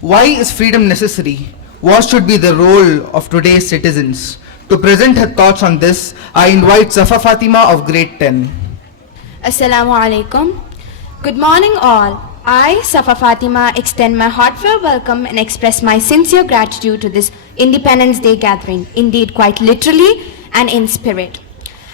Why is freedom necessary? What should be the role of today's citizens? To present her thoughts on this, I invite Safa Fathima of grade 10. Assalamu alaikum. Good morning all. I, Safa Fathima, extend my heartfelt welcome and express my sincere gratitude to this Independence Day gathering, indeed quite literally and in spirit.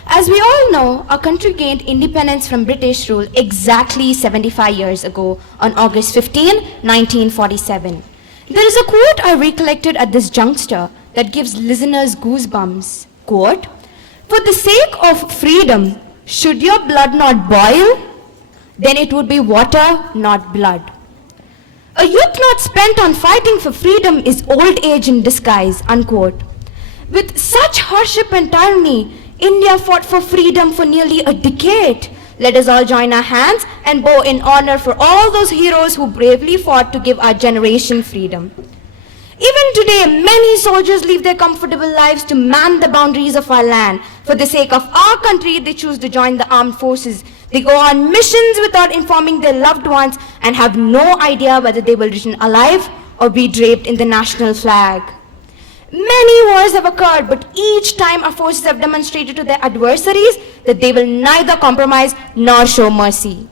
As we all know, our country gained independence from British rule exactly 75 years ago on August 15, 1947. There is a quote I recollected at this juncture that gives listeners goosebumps. Quote, "For the sake of freedom, should your blood not boil? Then it would be water, not blood." A youth not spent on fighting for freedom is old age in disguise, unquote. With such hardship and tyranny, India fought for freedom for nearly a decade. Let us all join our hands and bow in honor for all those heroes who bravely fought to give our generation freedom. Even today, many soldiers leave their comfortable lives to man the boundaries of our land. For the sake of our country, they choose to join the armed forces. They go on missions without informing their loved ones and have no idea whether they will return alive or be draped in the national flag. Many wars have occurred, but each time our forces have demonstrated to their adversaries that they will neither compromise nor show mercy.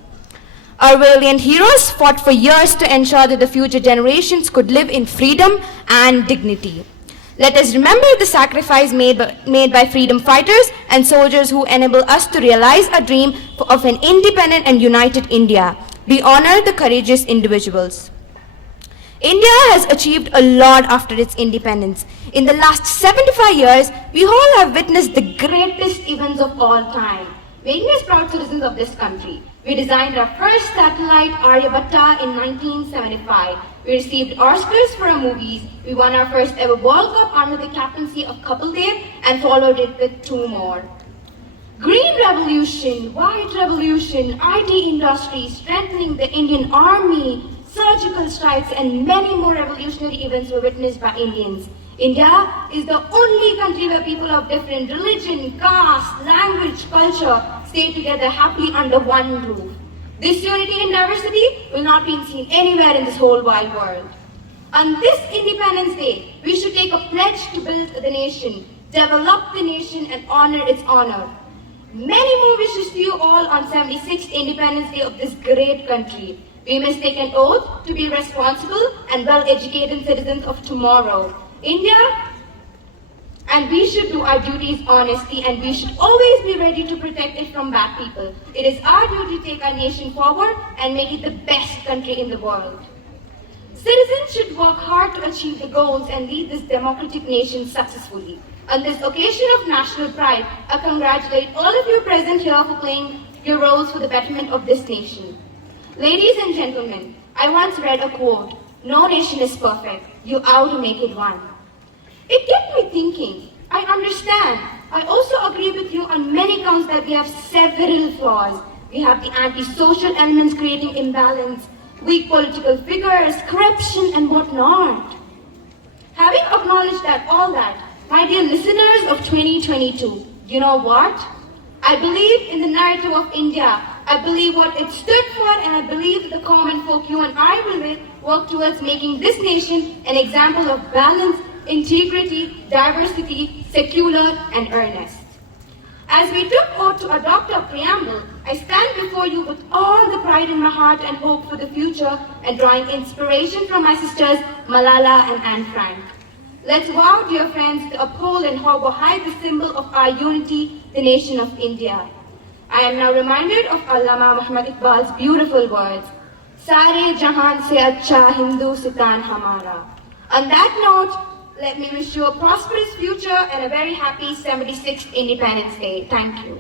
Our valiant heroes fought for years to ensure that the future generations could live in freedom and dignity. Let us remember the sacrifice made by freedom fighters and soldiers who enable us to realize our dream of an independent and united India. We honor the courageous individuals. India has achieved a lot after its independence. In the last 75 years, we all have witnessed the greatest events of all time, making us proud citizens of this country. We designed our first satellite, Aryabhatta, in 1975. We received Oscars for our movies. We won our first ever World Cup under the captaincy of Kapil Dev and followed it with 2 more. Green Revolution, White Revolution, IT industry, strengthening the Indian Army, surgical strikes, and many more revolutionary events were witnessed by Indians. India is the only country where people of different religion, caste, language, culture stay together happily under one roof. This unity and diversity will not be seen anywhere in this whole wide world. On this Independence Day, we should take a pledge to build the nation, develop the nation, and honor its honor. Many more wishes to you all on 76th Independence Day of this great country. We must take an oath to be responsible and well-educated citizens of tomorrow. India, and we should do our duties honestly, and we should always be ready to protect it from bad people. It is our duty to take our nation forward and make it the best country in the world. Citizens should work hard to achieve the goals and lead this democratic nation successfully. On this occasion of national pride, I congratulate all of you present here for playing your roles for the betterment of this nation. Ladies and gentlemen, I once read a quote, "No nation is perfect, you have to make it one." It kept me thinking. I understand. I also agree with you on many counts that we have several flaws. We have the anti-social elements creating imbalance, weak political figures, corruption, and whatnot. Having acknowledged all that, my dear listeners of 2022, you know what? I believe in the narrative of India. I believe what it stood for, and I believe the common folk, you and I, will work towards making this nation an example of balance, integrity, diversity, secular, and earnest. As we took oath to adopt our preamble, I stand before you with all the pride in my heart and hope for the future, and drawing inspiration from my sisters Malala and Anne Frank. Let's vow, dear friends, to uphold and harbor high the symbol of our unity, the nation of India. I am now reminded of Allama Muhammad Iqbal's beautiful words, "Sare jahan se acha Hindustan hamara." On that note, let me wish you a prosperous future and a very happy 76th Independence Day. Thank you.